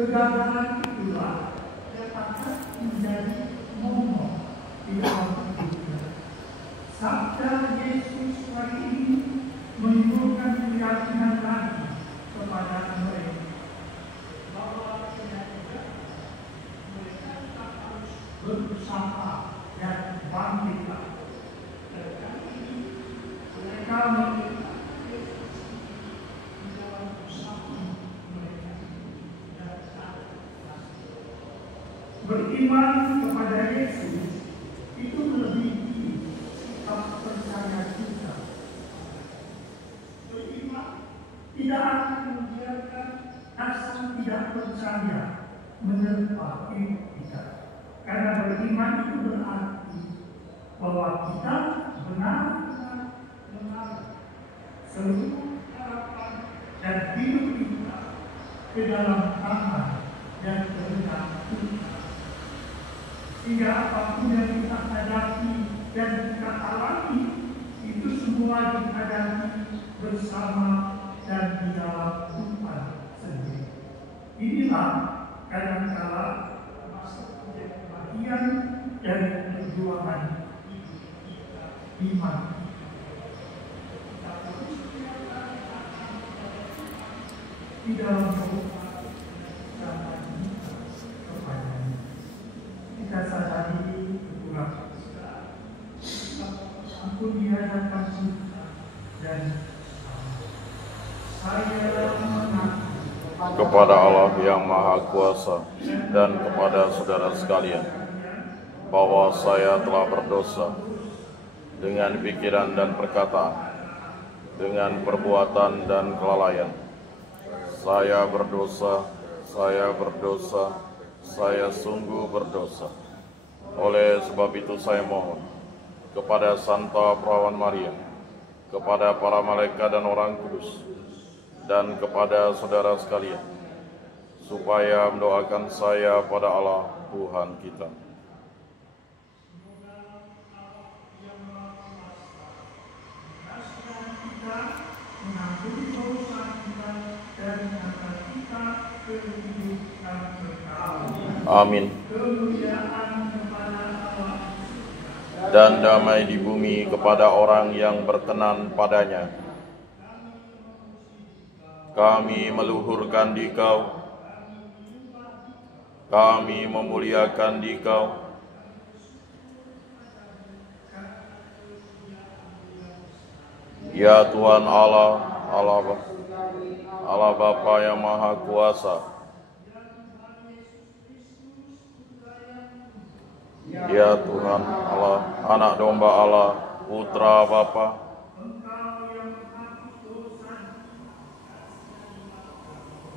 Kegagalan itulah yang akan menjadi momok di dalam hidupnya. Sabda Yesus hari ini menimbulkan keyakinan lagi kepada mereka bahwa mereka harus berusaha dan bangkit. Mereka meminta di dalam usaha mereka dan beriman kepada Yesus itu melebihi sikap percaya kita. Beriman tidak akan membiarkan rasa tidak percaya menerpa hidup kita. Karena beriman itu berarti bahwa kita benar-benar menaruh seluruh harapan dan hidup kita ke dalam tangan dan kehendak Tuhan. Sehingga apapun yang kita hadapi dan kita alami itu semua dihadapi bersama dan di dalam Tuhan sendiri. Inilah kadang-kala masuk menjadi bagian dari perjuangan iman. Di dalam kepada kita sadari kekurangan ampun di hadapan kita dan saya mengaku kepada Allah yang Maha Kuasa dan kepada saudara sekalian bahwa saya telah berdosa dengan pikiran dan perkataan, dengan perbuatan dan kelalaian. Saya berdosa, saya sungguh berdosa. Oleh sebab itu saya mohon kepada Santa Perawan Maria, kepada para malaikat dan orang kudus, dan kepada saudara sekalian, supaya mendoakan saya pada Allah Tuhan kita. Amin. Dan damai di bumi kepada orang yang berkenan padanya. Kami meluhurkan Dikau, kami memuliakan Dikau. Ya Tuhan Allah, Allah Bapa yang Maha Kuasa, ya Tuhan Allah, Anak Domba Allah, Putra Bapa,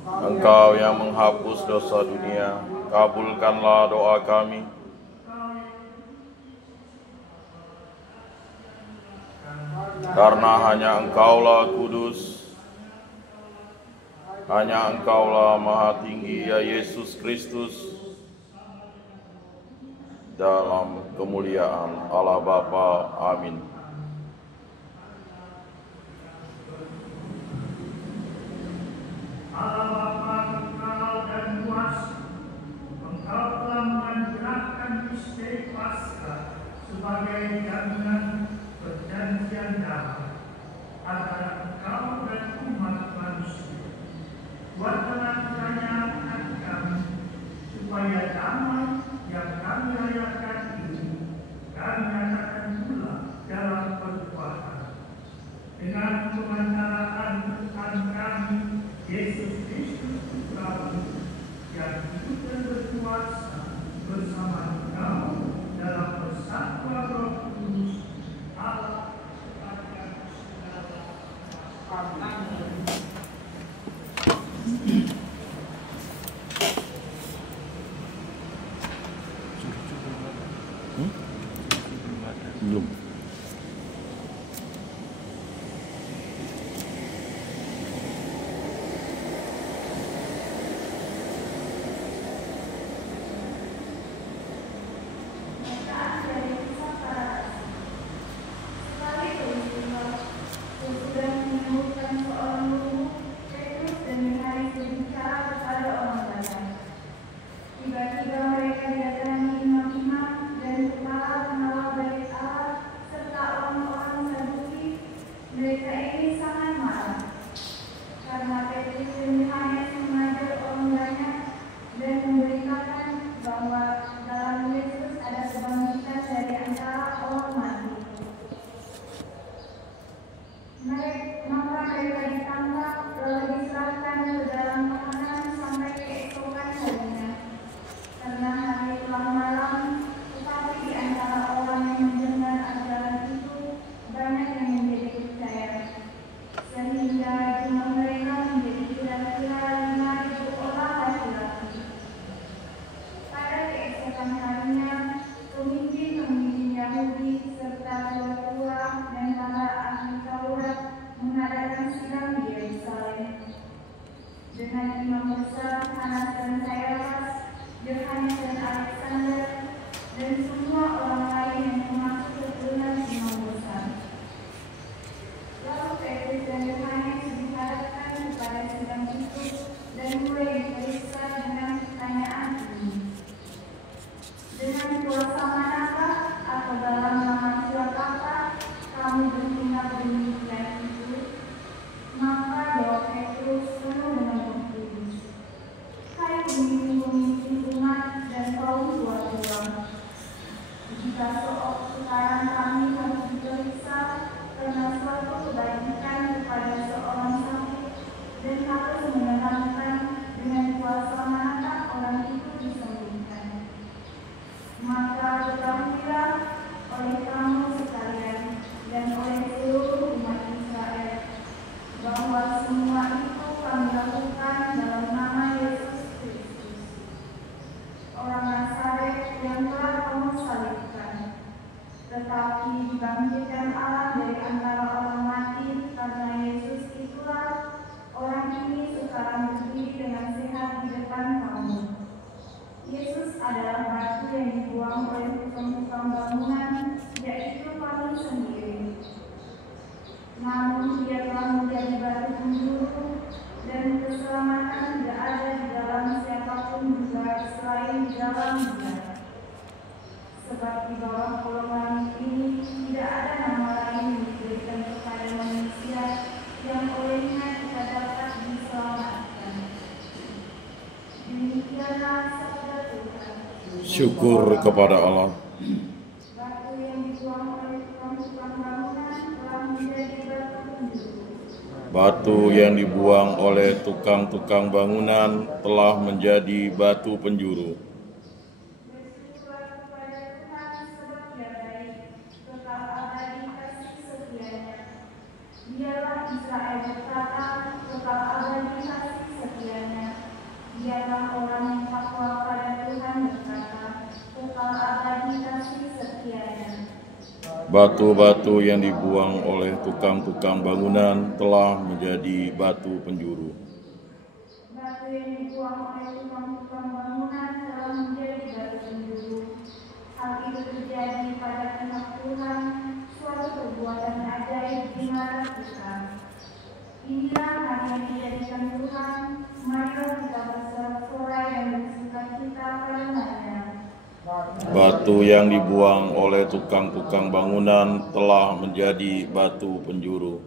Engkau yang menghapus dosa dunia, kabulkanlah doa kami. Karena hanya Engkaulah kudus, hanya Engkaulah Maha Tinggi, ya Yesus Kristus, dalam kemuliaan Allah Bapa. Amin. Allah Bapa kekal dan kuasa, Engkau telah menganugerahkan misteri Paskah sebagai jaminan perjanjian damai antara Engkau dan umat manusia. Buatlah kiranya hati kami, supaya damai yang kami rayakan ini kami nyatakan pula dalam perbuatan. Dengan pemantaraan Tuhan kami Yesus Kristus Syukur kepada Allah. Batu yang dibuang oleh tukang-tukang bangunan telah menjadi batu penjuru. Dialah Israel berkata, kekal abadi kasih setianya. Dialah orang yang takwa pada Tuhan berkata, kekal abadi kasih setianya. Batu-batu yang dibuang oleh tukang-tukang bangunan telah menjadi batu penjuru. Batu yang dibuang oleh tukang-tukang bangunan telah menjadi batu penjuru. Hal itu terjadi pada pihak Tuhan, suatu perbuatan ajaib di mata kita. Inilah hari yang dijadikan Tuhan, marilah kita bersorak-sorai dan bersukacita padanya. Batu yang dibuang oleh tukang-tukang bangunan telah menjadi batu penjuru.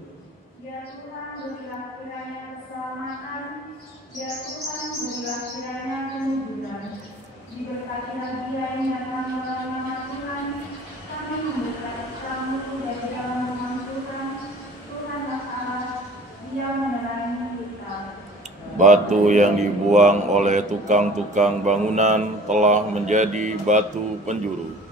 Ya Tuhan, berilah kiranya keselamatan. Ya Tuhan, berilah kiranya kemujudan. Diberkatilah Dia yang datang dalam nama Tuhan. Kami memberkati kamu dari dalam rumah Tuhan. Tuhanlah Allah, Dia menerangi kita. Batu yang dibuang oleh tukang-tukang bangunan telah menjadi batu penjuru.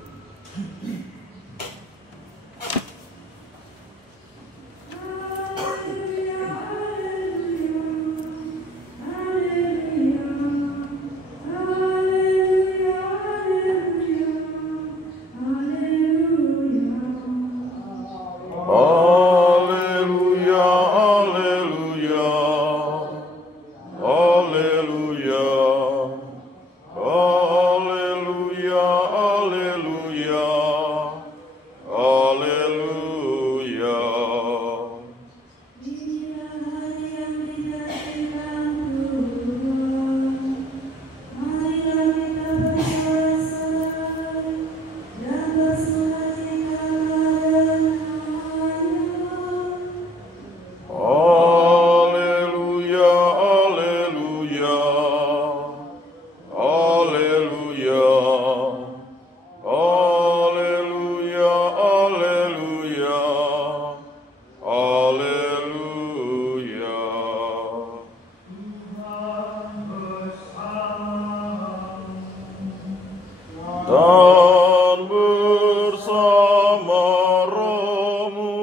Dan bersama rohmu.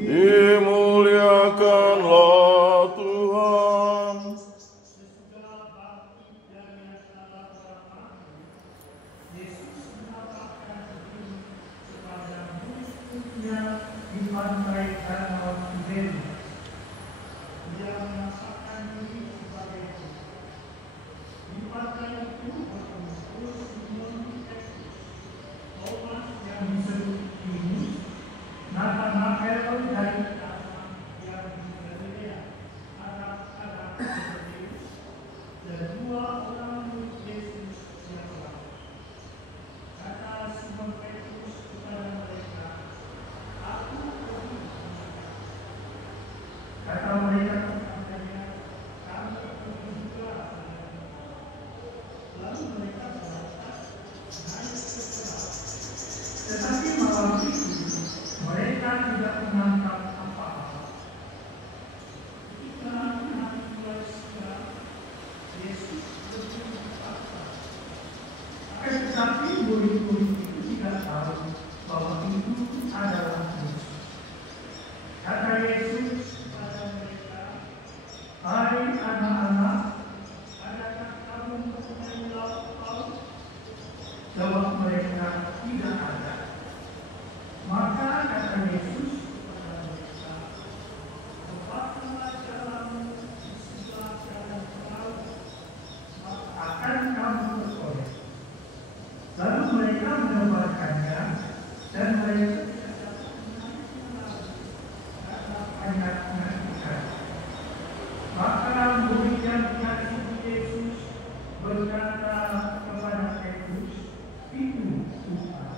Dimuliakanlah Tuhan. Di pantai Danau Tiberias, dia merasakan diri sebagai Tuhan. Di pantai itu berkumpul Simon Petrus, Thomas yang disebut Didimus, Nathanael dari Kana yang di Galilea, anak-anak Zebedeus, dan dua orang murid Yesus yang lain. Kata Simon Petrus kepada mereka, "Aku pergi." Kata mereka kepadanya, "Kami pergi juga." Lalu mereka berangkat naik ke perahu. Tetapi malam itu mereka tidak menangkap apa-apa. Ketika hari mulai siang, Yesus berkata, akan tetapi murid-murid itu tidak tahu bahwa itu adalah Yesus. Kata Yesus kepada mereka, "Hai anak-anak, adakah kamu mempunyai lauk? Jawab mereka, "Tidak ada." Maka kata Yesus kepada mereka, "Lepaskanlah jalanmu di sebelah kanan perahu, maka akan kamu beroleh." Lalu mereka menebarkannya, dan mereka tidak dapat menarik perahu karena banyaknya ikan. Maka murid yang mengasihi Yesus berkata kepada Petrus, "Itu Tuhan."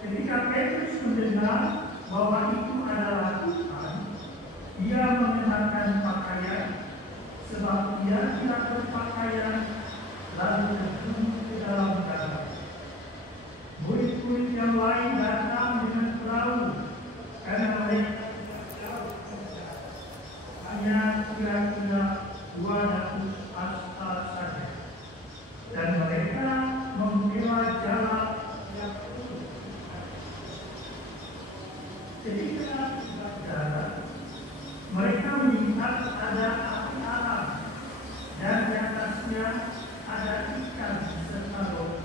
Ketika Petrus mendengar bahwa itu adalah Tuhan, dan tidak berpakaian, lalu terjun ke dalam danau. Murid-murid yang lain datang dengan perahu, karena mereka hanya kira-kira 200 asta saja, dan mereka membela jalan yang turun. Ketika berjalan, mereka melihat ada api alam, dan di atasnya ada ikan serta roti.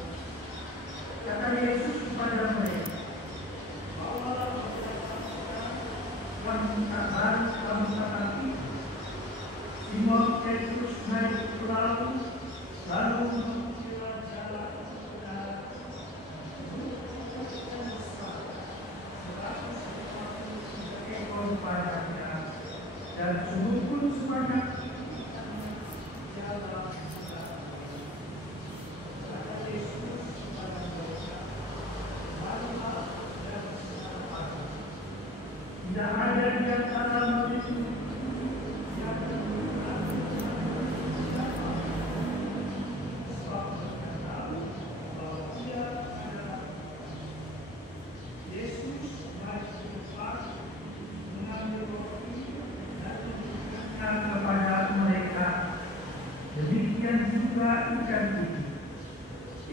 Kata Yesus kepada mereka, "Bawalah wanita baru kamu katakan." Simon Petrus naik ke perahu, lalu menuju jalan ke darat. Ekor padanya dan sumur pun sebanyak jalan. Tidak ada di antara murid-murid yang sebab mereka tahu bahwa dia adalah Yesus. Maju ke depan, mengambil roti dan memberikan kepada mereka. Demikian juga ikan itu.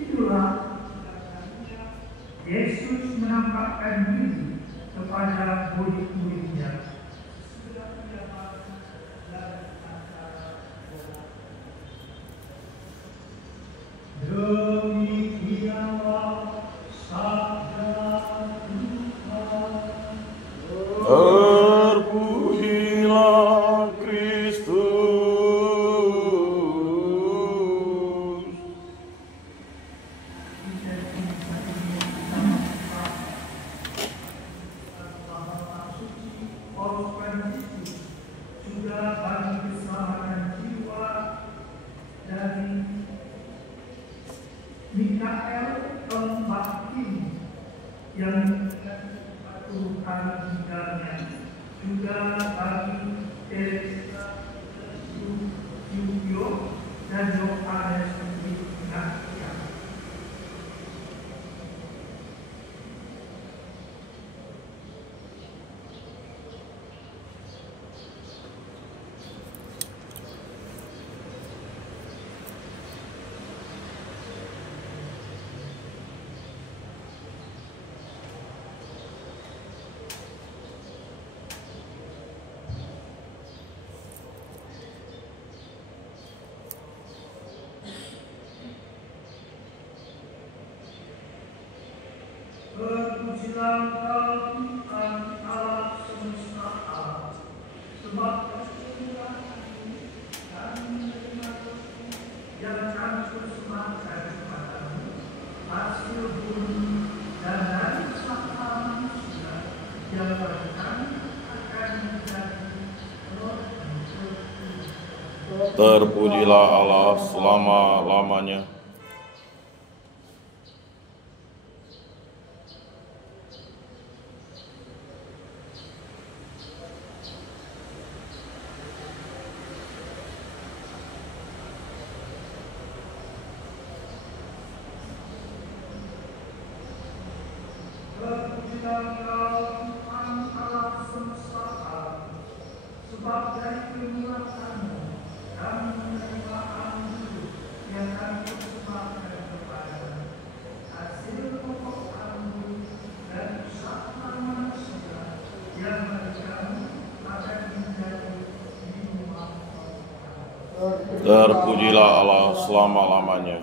Itulah Yesus menampakkan diri kepada murid-muridnya. Sudah mendapat dari antara orang. Demikianlah sabda Tuhan. Terpujilah Kristus. Juga bagi keselamatan jiwa dari Mikael Pembaptis yang 40 kali tinggalnya, juga bagi Teresa Yukio dan Yohanes Ignatius. Terpujilah Engkau Tuhan Allah semesta alam, sebab Engkau dan menerima roti yang kami persembahkan kepadamu, hasil bumi dan dari usaha manusia yang bagi kami akan menjadi roh dan sesuatu. Terpujilah Allah selama-lamanya. Terpujilah Engkau Tuhan Allah semesta alam, sebab dari kemurahan-Mu kami menerima anggur yang kami persembahkan kepadamu, hasil pokok anggur dan usaha manusia yang bagi kami akan menjadi minuman. Terpujilah Allah selama-lamanya.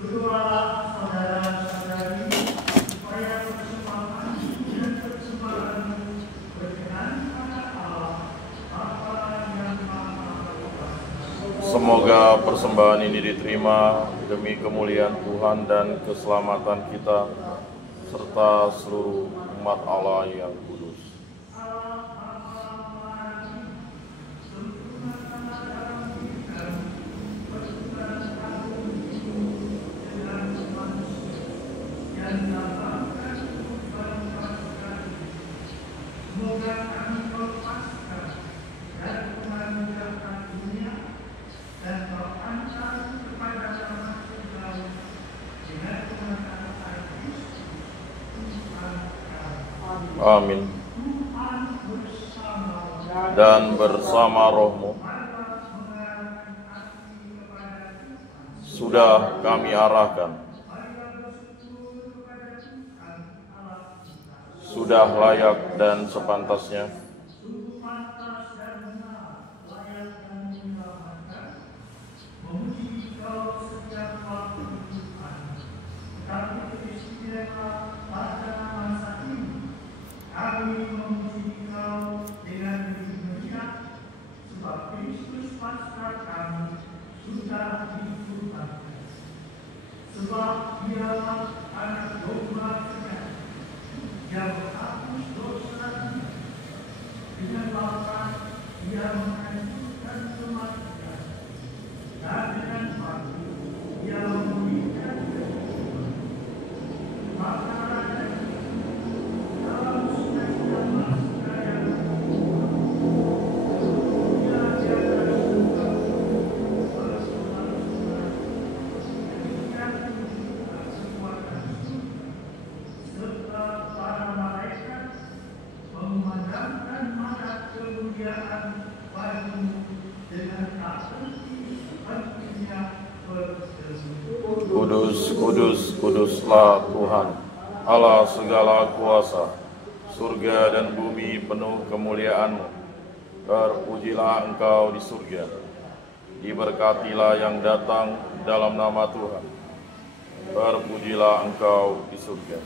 Berdoalah saudara-saudari supaya persembahan dan persembahanmu berkenan pada Allah Bapa yang Maha Kuasa. Semoga persembahan ini diterima demi kemuliaan Tuhan dan keselamatan kita serta seluruh umat Allah yang kudus. Amin. Dan bersama rohmu sudah kami arahkan, sudah layak dan sepantasnya sebab dialah anak domba yang menghapus dosa dunia. Dengan lapar ia menghancurkan kematian, dan dengan mati ia memberikan kehidupan. Maka dalam sungai Damas yang Kudus, kudus, kuduslah Tuhan, Allah segala kuasa. Surga dan bumi penuh kemuliaan-Mu. Terpujilah Engkau di surga. Diberkatilah yang datang dalam nama Tuhan. Terpujilah Engkau di surga.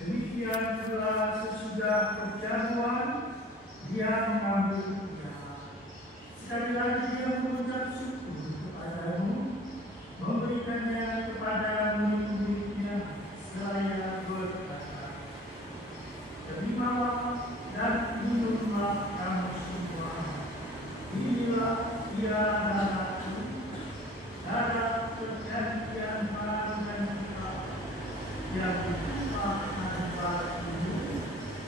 Demikian pula sesudah perjamuan dia mengambilnya. Sekali lagi dia mengucap syukur kepadamu, memberikannya kepada murid-muridnya seraya berkata, terimalah dan minumlah kamu semua. Inilah dia darahku, darah perjanjian baru dan kekal, yang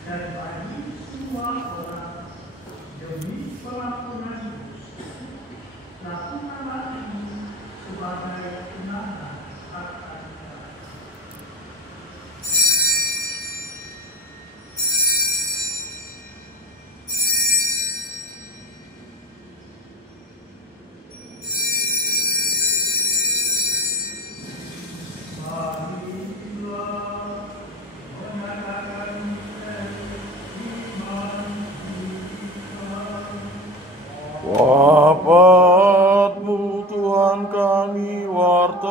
dan bagi semua orang demi pengampunan dosa. Lakukanlah ini sebagai kenangan akan Wafat-Mu Tuhan kami wartakan,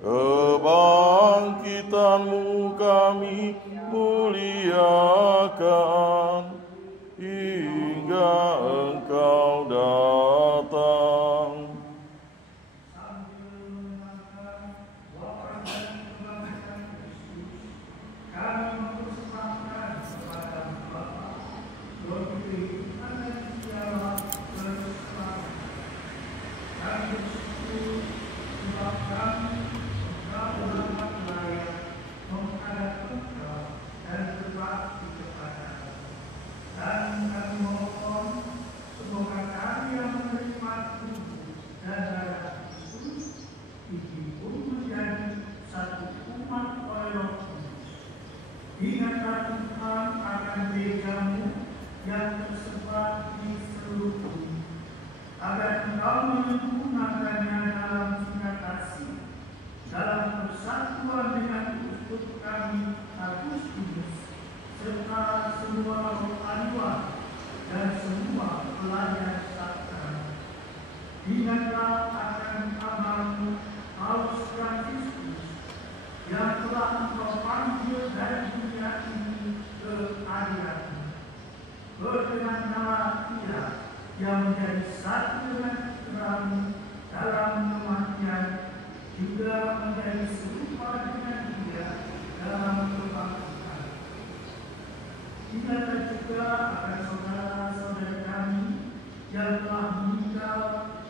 kebangkitan-Mu kami muliakan, hingga Engkau datang. semua rohaniwan dan semua pelayan sakral. Ingatlah akan amalmu Paus Fransiskus yang telah engkau panggil dari dunia ini ke akhiratmu. Berkenanlah ia yang menjadi satu dengan putramu dalam kematian, juga menjadi serupa dengan dia dalam kebangkitan. Ingatlah juga akan saudara-saudara kami yang telah meninggal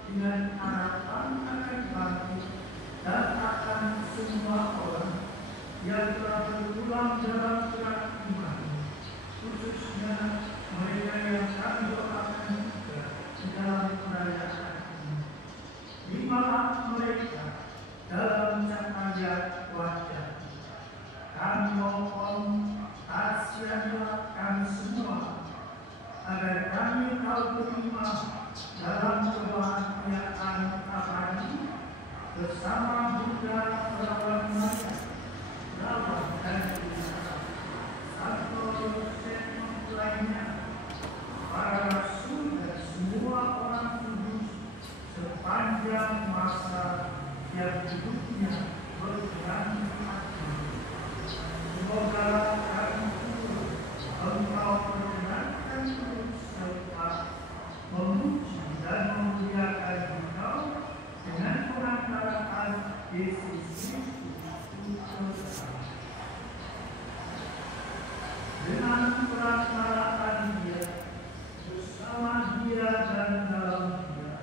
dengan harapan akan bangkit, dan akan semua orang yang telah berpulang dalam gerak iman, khususnya mereka yang kami doakan juga di dalam perayaan ini. Terimalah mereka dalam cahaya wajah. Kami mohon kasihanlah kami semua, agar kami tahu terima dalam kebahagiaan abadi bersama Bunda Perawan Maria, Perawan dan Isa, Santo Yosef mempelainya, para rasul dan semua orang kudus sepanjang masa yang hidupnya berganti-ganti. Semoga kami turut engkau perkenankan terus serta memuji dan memuliakan engkau dengan perantaraan Yesus Kristus. Dengan perantaraan Dia, bersama Dia dan dalam Dia,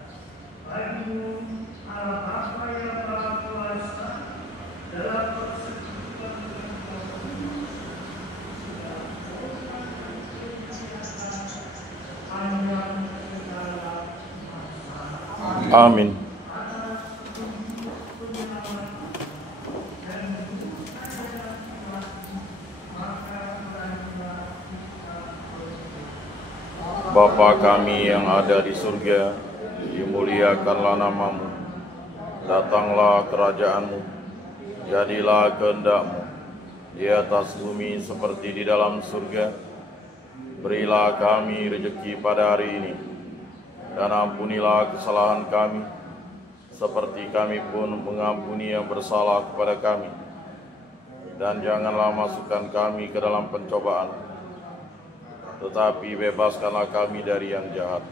bagimu Allah Bapa yang Maha Kuasa, dalam persekutuan dengan Roh Kudus, segala hormat dan kemuliaan sepanjang segala masa. Amin. Bapa kami yang ada di surga, dimuliakanlah namamu, datanglah kerajaanmu, jadilah kehendak-mu di atas bumi seperti di dalam surga. Berilah kami rezeki pada hari ini, dan ampunilah kesalahan kami, seperti kami pun mengampuni yang bersalah kepada kami. Dan janganlah masukkan kami ke dalam pencobaan, tetapi bebaskanlah kami dari yang jahat.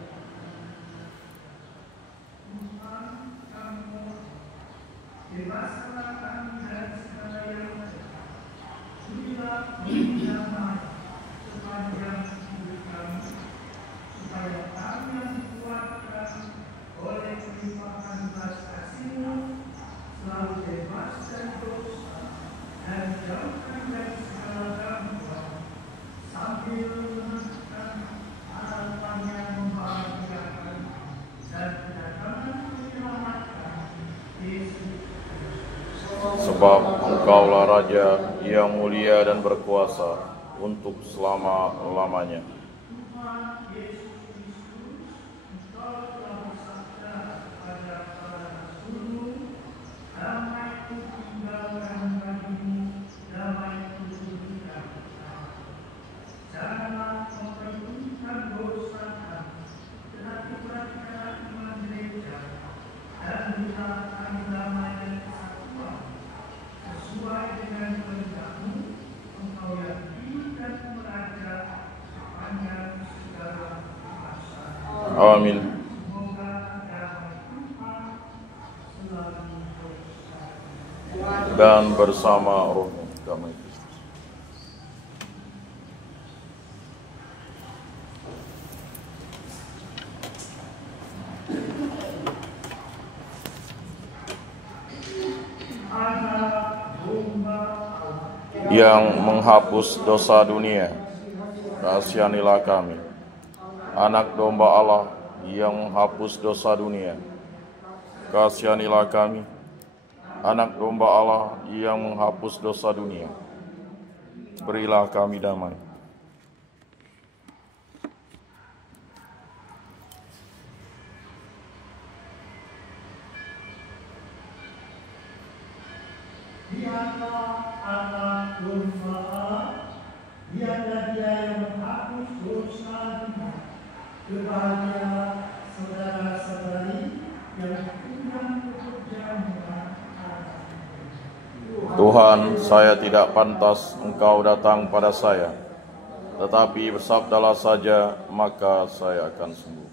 Bebaskanlah kami dari segala yang jahat. Sudahlah damai sepanjang hidup kami, supaya kami yang dikuatkan oleh kelimpahan belas kasih-Mu selalu bebas dari dosa dan jauhkan dari segala gangguan, sambil menentukan harapan yang membahagiakan dan kedatangan menyelamatkan Yesus. Sebab Engkaulah Raja yang mulia dan berkuasa untuk selama-lamanya. Tuhan Yesus Kristus, Engkau telah bersabda kepada para rasul-Mu, damai-Ku tinggalkan bagimu, damai-Ku berikan. Janganlah memperhitungkan dosa kami, tetapi perhatikanlah iman gereja, dan berilah kami damai dan kesatuan, sesuai dengan kehendak-Mu, Engkau yang hidup dan meraja sepanjang segala masa. Amin. Semoga damai Tuhan selalu bersama. Dan bersama rohmu damai Kristus. Yang menghapus dosa dunia, kasihanilah kami. Anak domba Allah yang menghapus dosa dunia, kasihanilah kami. Anak domba Allah yang menghapus dosa dunia, berilah kami damai. Dialah anak domba Allah, dialah Dia yang menghapus Berbahagia saudara-saudari yang diundang bekerja murah Allah. Tuhan, saya tidak pantas Engkau datang pada saya, tetapi bersabdalah saja, maka saya akan sembuh.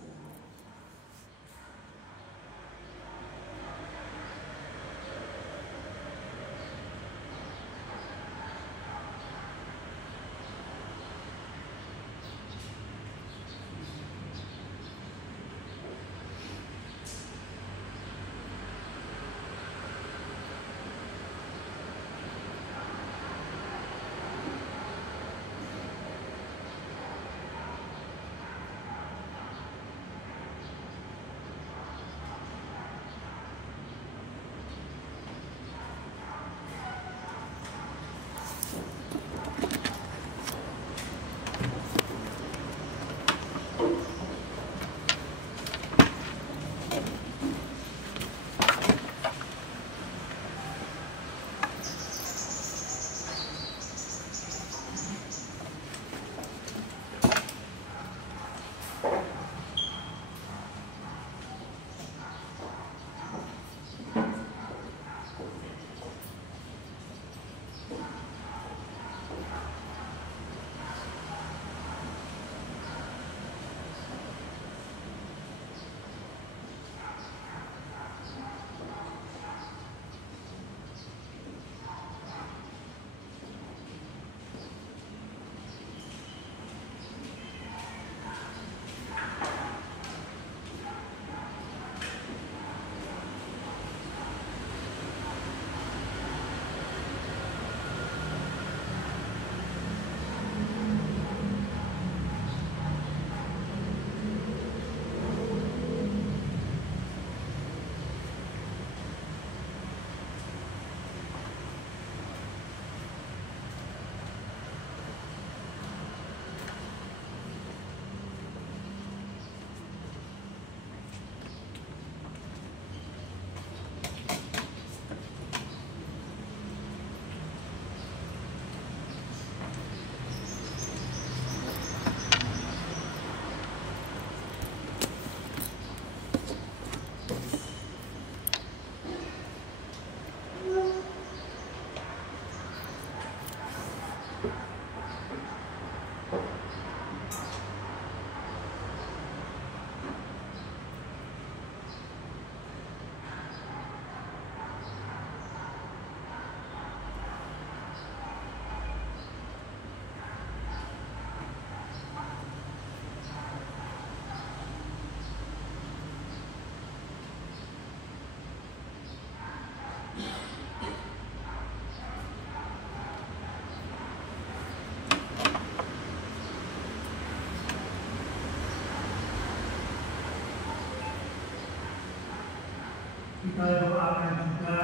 Kita doakan juga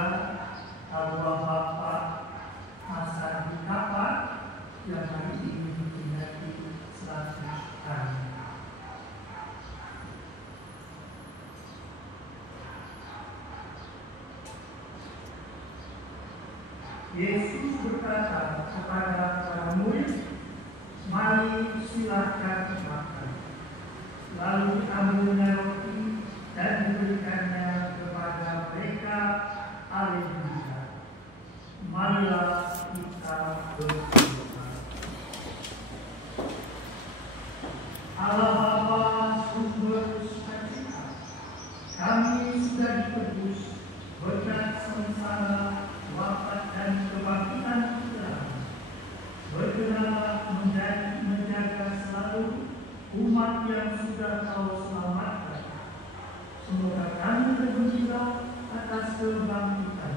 arwah Bapak Mas Kapa yang hari ini memperingati 100 hari. Yesus berkata kepada para murid, "Mari silakan makan." Lalu diambilnya roti dan diberikannya kepada mereka. Haleluya. Marilah kita berdoa. Allah Bapa sumber sukacita, kami sudah ditebus berkat sengsara, wafat dan kebangkitan Tuhan. Berkenalah menjaga selalu umat yang sudah Kau selamatkan. Semoga kami bergembira atas kebangkitan,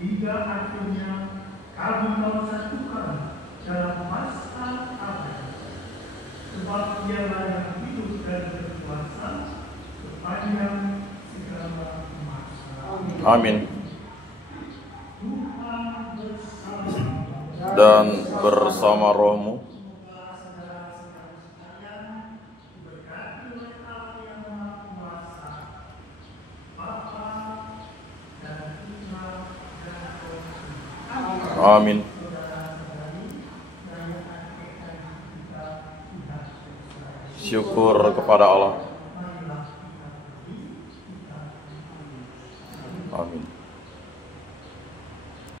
hingga akhirnya kami Kau satukan dalam masa abad. Sebab Dialah yang hidup dan berkuasa sepanjang segala masa. Amin. Tuhan bersama Dan bersama rohmu. Amin. Syukur kepada Allah.